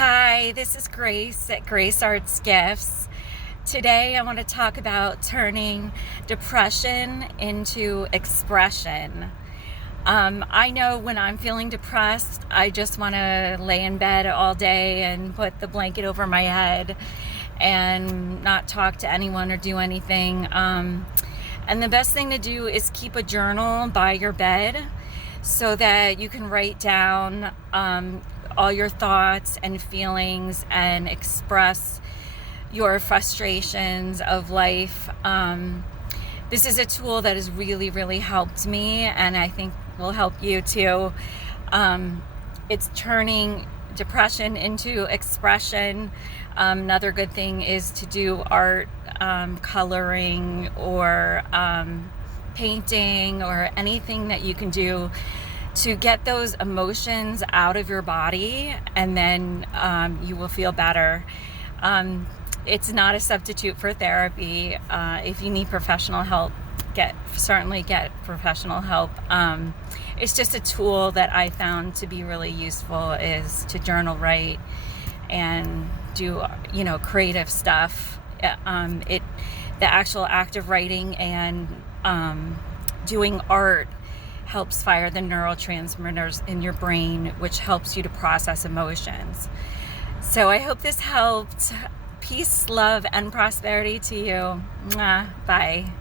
Hi, this is Grace at Grace Arts Gifts. Today I want to talk about turning depression into expression. I know when I'm feeling depressed, I just want to lay in bed all day and put the blanket over my head and not talk to anyone or do anything. And the best thing to do is keep a journal by your bed so that you can write down all your thoughts and feelings and express your frustrations of life. This is a tool that has really helped me, and I think will help you too. It's turning depression into expression. Another good thing is to do art, coloring, or painting, or anything that you can do to get those emotions out of your body, and then you will feel better. It's not a substitute for therapy. If you need professional help, certainly get professional help. It's just a tool that I found to be really useful, is to journal write and do creative stuff. The actual act of writing and doing art helps fire the neurotransmitters in your brain, which helps you to process emotions. So I hope this helped. Peace, love, and prosperity to you. Mwah. Bye.